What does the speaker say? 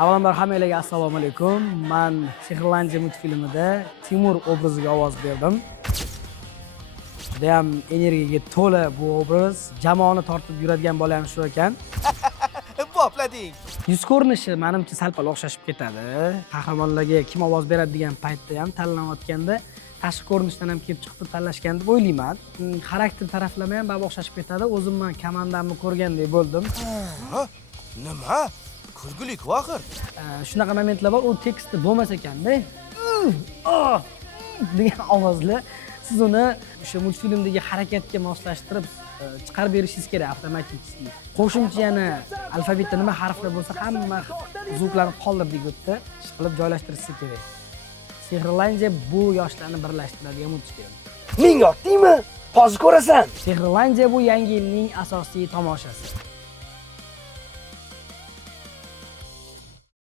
Avvalambor hammalarga assalomu alaykum. Men Sehrlandiya multfilmida Timur obraziga ovoz berdim. Judayam energiyaga to'la bu obraz. Jamoani tortib yuradigan bola ham shu ekan. Boplading. Yuz ko'rinishi menimcha sal-pal o'xshashib ketadi. Qahramonlarga kim ovoz beradi degan paytda ham tanlanayotganda tashqi ko'rinishdan ham kelib chiqib tanlashgan deb o'ylayman. Xarakter taraflama ham baribir o'xshashib ketadi. O'zim men komandamni ko'rgandek bo'ldim. Nima? Kulgulik axir. Shunaqa momentlar bor, u tekstda bo'lmas ekanda. Degan ovozlar siz uni o'sha multfilmdagi harakatga moslashtirib chiqarib berishingiz kerak avtomatik. Qo'shimcha yana alfabetda nima harflar bo'lsa hamma zvuklarni qoldirdik o'tda qilib joylashtirishsa kerak. Sehrlandiya bu yoshlarni birlashtiradigan multfilm. Ming otdingmi? Hozir ko'rasan. Sehrlandiya bu yangi yilning asosiy tomoshasi.